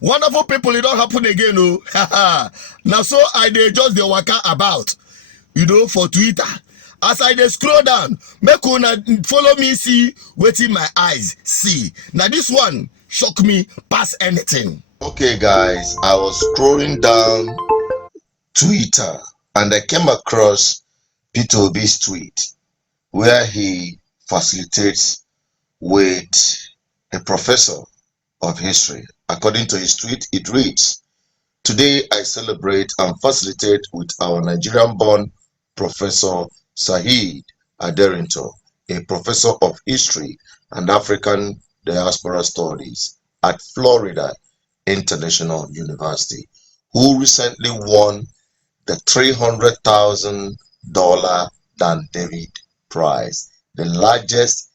Wonderful people, it don't happen again, oh. Now so I dey just the waka about, for Twitter. As I dey scroll down, make una follow me see wetin my eyes see. Now this one shock me past anything. Okay, guys, I was scrolling down Twitter and I came across Peter Obi's tweet where he facilitates with a professor of history. According to his tweet, it reads, "Today I celebrate and facilitate with our Nigerian-born Professor Saheed Aderinto, a professor of history and African diaspora studies at Florida International University, who recently won the $300,000 Dan David Prize, the largest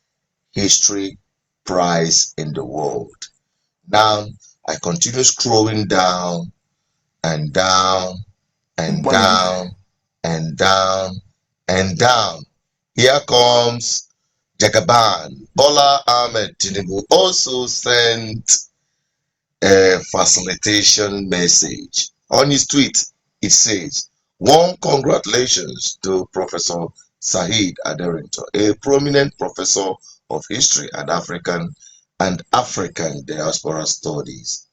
history prize in the world." Now, I continue scrolling down and down and down and down and down. Here comes Jagaban. Bola Ahmed Tinubu also sent a facilitation message. On his tweet, it says, "Warm congratulations to Professor Saheed Aderinto, a prominent professor of history and African diaspora studies,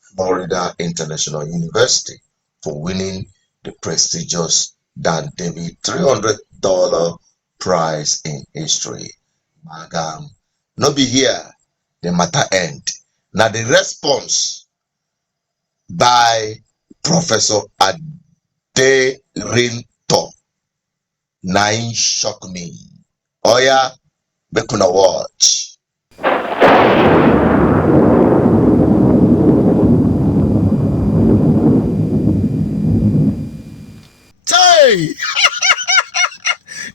Florida International University, for winning the prestigious Dan David $300 prize in history." Magam, no be here the matter end. Now the response by Professor Aderinto na shock me. Oya, make una watch. Hey!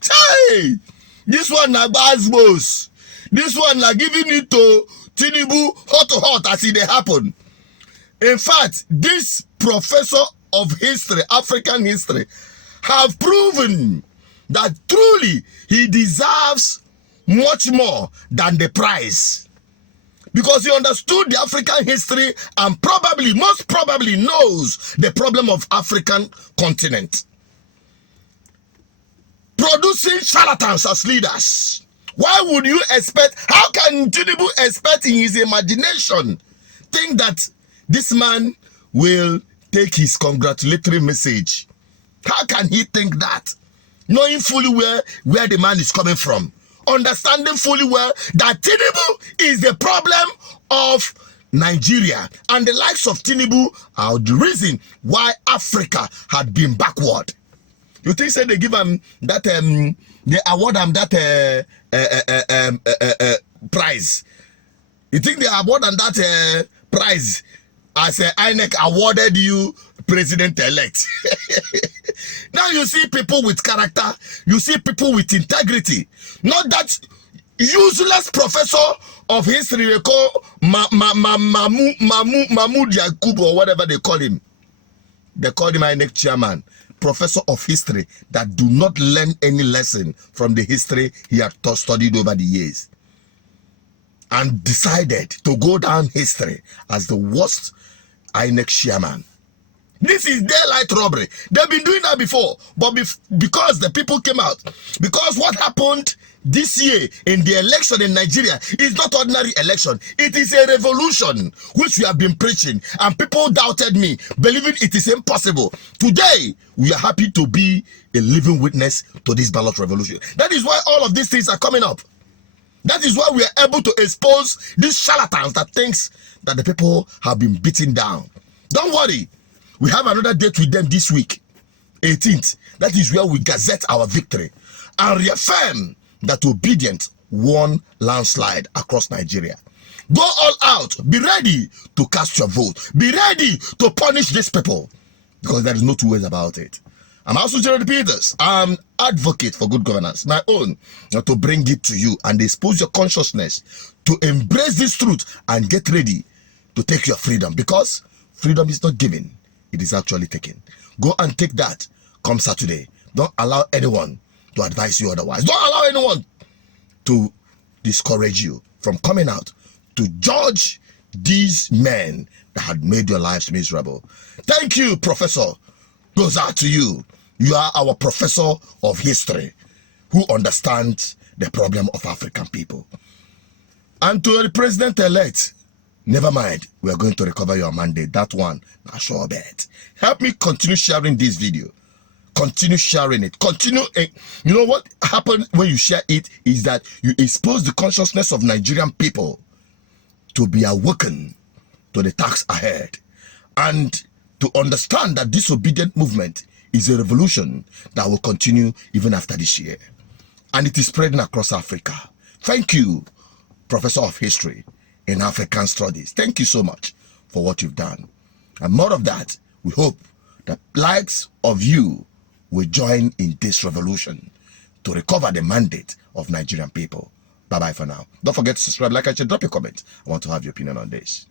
Hey! This one na Basbos. This one na giving it to Tinubu hot as it happen. In fact, this professor of history, African history, have proven that truly he deserves much more than the prize. Because he understood the African history and most probably knows the problem of African continent. Producing charlatans as leaders. Why would you expect, how can Tinubu expect in his imagination, think that this man will take his congratulatory message? How can he think that? Knowing fully well where the man is coming from. Understanding fully well that Tinubu is the problem of Nigeria. And the likes of Tinubu are the reason why Africa had been backward. You think say they give him that they award him that prize? You think they award him that prize as INEC awarded you president-elect? Now you see people with character, you see people with integrity. Not that useless professor of history they call Mahmoud Yakub or whatever they call him. They call him INEC chairman. Professor of history that do not learn any lesson from the history he had studied over the years, and decided to go down history as the worst INEC chairman. This is daylight robbery. They've been doing that before, but because the people came out, because what happened this year in the election in Nigeria is not ordinary election. It is a revolution which we have been preaching, and people doubted me, believing it is impossible. Today, we are happy to be a living witness to this ballot revolution. That is why all of these things are coming up. That is why we are able to expose these charlatans that thinks that the people have been beaten down. Don't worry. We have another date with them this week, 18th. That is where we gazette our victory and reaffirm that obedience won landslide across Nigeria. Go all out. Be ready to cast your vote. Be ready to punish these people, because there is no two ways about it. I'm also Jared Peters. I'm advocate for good governance. My own, to bring it to you and expose your consciousness to embrace this truth and get ready to take your freedom, because freedom is not given. It is actually taken. Go and take that come Saturday. Don't allow anyone to advise you otherwise. Don't allow anyone to discourage you from coming out to judge these men that had made your lives miserable. Thank you, Professor. Goes out to you. You are our professor of history who understands the problem of African people. And to the president-elect, never mind, we are going to recover your mandate. That one, I sure bet. Help me continue sharing this video. Continue sharing it. Continue. You know what happens when you share it is that you expose the consciousness of Nigerian people to be awakened to the task ahead and to understand that disobedient movement is a revolution that will continue even after this year. And it is spreading across Africa. Thank you, Professor of History in African Studies. Thank you so much for what you've done. And more of that, we hope that likes of you will join in this revolution to recover the mandate of Nigerian people. Bye-bye for now. Don't forget to subscribe, like, and share, drop your comment. I want to have your opinion on this.